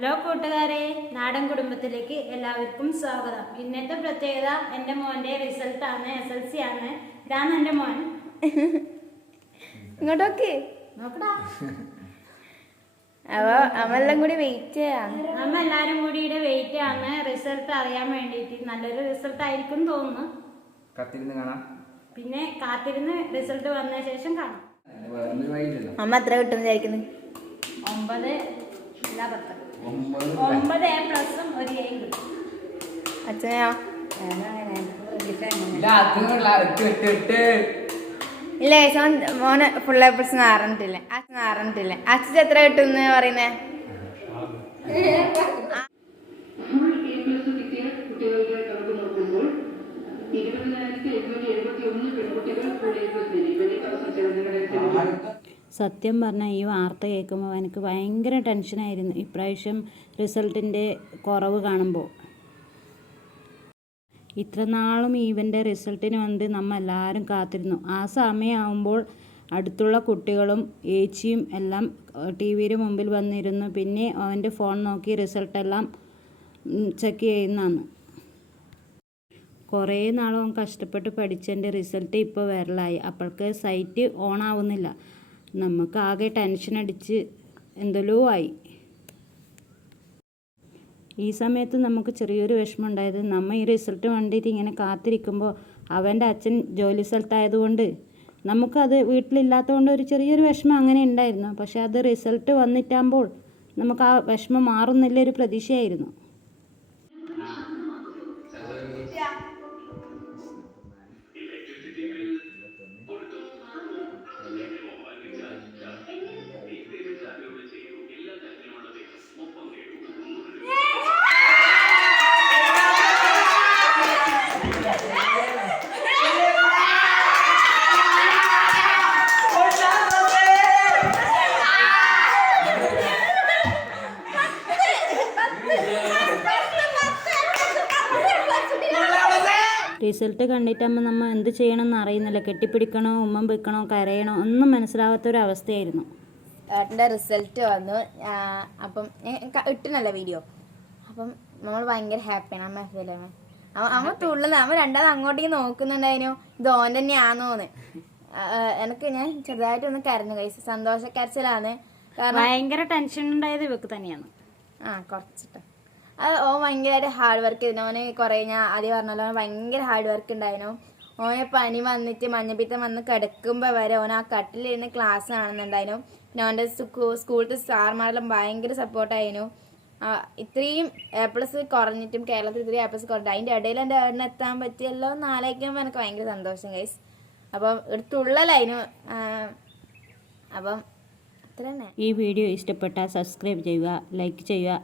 Hello കൂട്ടുകാരെ, നാടൻ കുടുംബത്തിലേക്ക് എല്ലാവർക്കും സ്വാഗതം. ഇന്നത്തെ പ്രത്യേകത എൻ്റെ മോൻ്റെ റിസൾട്ടാണ്. SLC ആണ്. ഇതാണ് എൻ്റെ മോൻ. ഇങ്ങോട്ടോക്കെ നോക്കടാ. അമ്മെല്ലാം കൂടി വെയിറ്റ് ചെയ്യാം. നമ്മ എല്ലാരും കൂടിയുടെ വെയിറ്റ് ആണ് റിസൾട്ട് അറിയാൻ വേണ്ടിയിട്ട്. നല്ലൊരു റിസൾട്ട് ആയിരിക്കും തോന്നുന്നു. പിന്നെ കാത്തിരുന്ന് റിസൾട്ട് വന്ന ശേഷം കാണാം. അമ്മ എത്ര കിട്ടും വിചാരിക്കുന്നു? 9 9 A+ ഒരു A കിട്ടും. അച്ഛനെയോ? ഇല്ല, മോന് ഫുൾ A+ അറിഞ്ഞിട്ടില്ലേ? അച്ഛൻ എത്ര കിട്ടും പറയുന്നേ? സത്യം പറഞ്ഞാൽ ഈ വാർത്ത കേൾക്കുമ്പോൾ എനിക്ക് ഭയങ്കര ടെൻഷനായിരുന്നു. ഇപ്രാവശ്യം റിസൾട്ടിൻ്റെ കുറവ് കാണുമ്പോൾ. ഇത്ര നാളും ഇവൻ്റെ റിസൾട്ടിന് വേണ്ടി നമ്മൾ എല്ലാവരും കാത്തിരുന്നു. ആ സമയമാകുമ്പോൾ അടുത്തുള്ള കുട്ടികളും ഏച്ചിയും എല്ലാം TV-യുടെ മുമ്പിൽ വന്നിരുന്നു. പിന്നെ അവൻ്റെ ഫോൺ നോക്കി റിസൾട്ടെല്ലാം ചെക്ക് ചെയ്യുന്നതാണ്. കുറേ നാളും കഷ്ടപ്പെട്ട് പഠിച്ചതിൻ്റെ റിസൾട്ട് ഇപ്പോൾ വരലായി. അപ്പോൾക്ക് സൈറ്റ് ഓൺ ആവുന്നില്ല. നമുക്ക് ആകെ ടെൻഷൻ അടിച്ച് എന്തെല്ലോ ആയി. ഈ സമയത്ത് നമുക്ക് ചെറിയൊരു വിഷമം ഉണ്ടായത്, നമ്മൾ ഈ റിസൾട്ട് വേണ്ടിയിട്ട് ഇങ്ങനെ കാത്തിരിക്കുമ്പോൾ അവൻ്റെ അച്ഛൻ ജോലി സ്ഥലത്തായതുകൊണ്ട് നമുക്കത് വീട്ടിലില്ലാത്തതുകൊണ്ട് ഒരു ചെറിയൊരു വിഷമം അങ്ങനെ ഉണ്ടായിരുന്നു. പക്ഷെ അത് റിസൾട്ട് വന്നിട്ടാകുമ്പോൾ നമുക്ക് ആ വിഷമം മാറുന്നില്ല ഒരു പ്രതീക്ഷയായിരുന്നു. റിസൾട്ട് കണ്ടിട്ടാകുമ്പോൾ നമ്മൾ എന്ത് ചെയ്യണമെന്ന് അറിയുന്നില്ല. കെട്ടിപ്പിടിക്കണോ, ഉമ്മം വെക്കണോ, കരയണോ ഒന്നും മനസ്സിലാവാത്തൊരവസ്ഥയായിരുന്നു. ഏട്ടൻ്റെ റിസൾട്ട് വന്നു. അപ്പം ഇട്ടുന്നല്ല വീഡിയോ. അപ്പം നമ്മൾ ഭയങ്കര ഹാപ്പിയാണ്. അമ്മ ഹാപ്പിയല്ലേ? അമ്മ തുള്ളുന്ന. അമ്മ രണ്ടാമത് അങ്ങോട്ടേക്ക് നോക്കുന്നുണ്ടായിരുന്നു, ഇത് ഓൻ തന്നെയാണോന്ന്. എനിക്ക് ഞാൻ ചെറുതായിട്ടൊന്ന് കരഞ്ഞു കൈസ്. സന്തോഷക്കരച്ചിലാണ്. കാരണം ഭയങ്കര ടെൻഷൻ ഉണ്ടായത് ഇവക്ക് തന്നെയാണ്. കുറച്ചിട്ട് അത് ഭയങ്കരമായിട്ട് ഹാർഡ് വർക്ക് ചെയ്തിരുന്നു. ഓന് കുറേ ഞാൻ ആദ്യം പറഞ്ഞല്ലോ, ഭയങ്കര ഹാർഡ് വർക്ക് ഉണ്ടായിരുന്നു. ഓനെ പനി വന്നിട്ട് മഞ്ഞപ്പിത്തം വന്ന് കിടക്കുമ്പോൾ വരെ ഓൻ ആ കട്ടിലിരുന്ന് ക്ലാസ് കാണുന്നുണ്ടായിരുന്നു. പിന്നെ ഓൻ്റെ സ്കൂളത്തെ സാർമാരെല്ലാം ഭയങ്കര സപ്പോർട്ടായിരുന്നു. ഇത്രയും A+ കുറഞ്ഞിട്ടും കേരളത്തിൽ ഇത്രയും A+ കുറഞ്ഞിട്ട് അതിൻ്റെ ഇടയിൽ എൻ്റെ ഏട്ടന് എത്താൻ പറ്റിയല്ലോ എന്ന് ആലോചിക്കുമ്പോൾ എനിക്ക് ഭയങ്കര സന്തോഷം ഗൈസ്. അപ്പം എടുത്തുള്ളലായിരുന്നു. അപ്പം അത്ര തന്നെ. ഈ വീഡിയോ ഇഷ്ടപ്പെട്ടാൽ സബ്സ്ക്രൈബ് ചെയ്യുക, ലൈക്ക് ചെയ്യുക.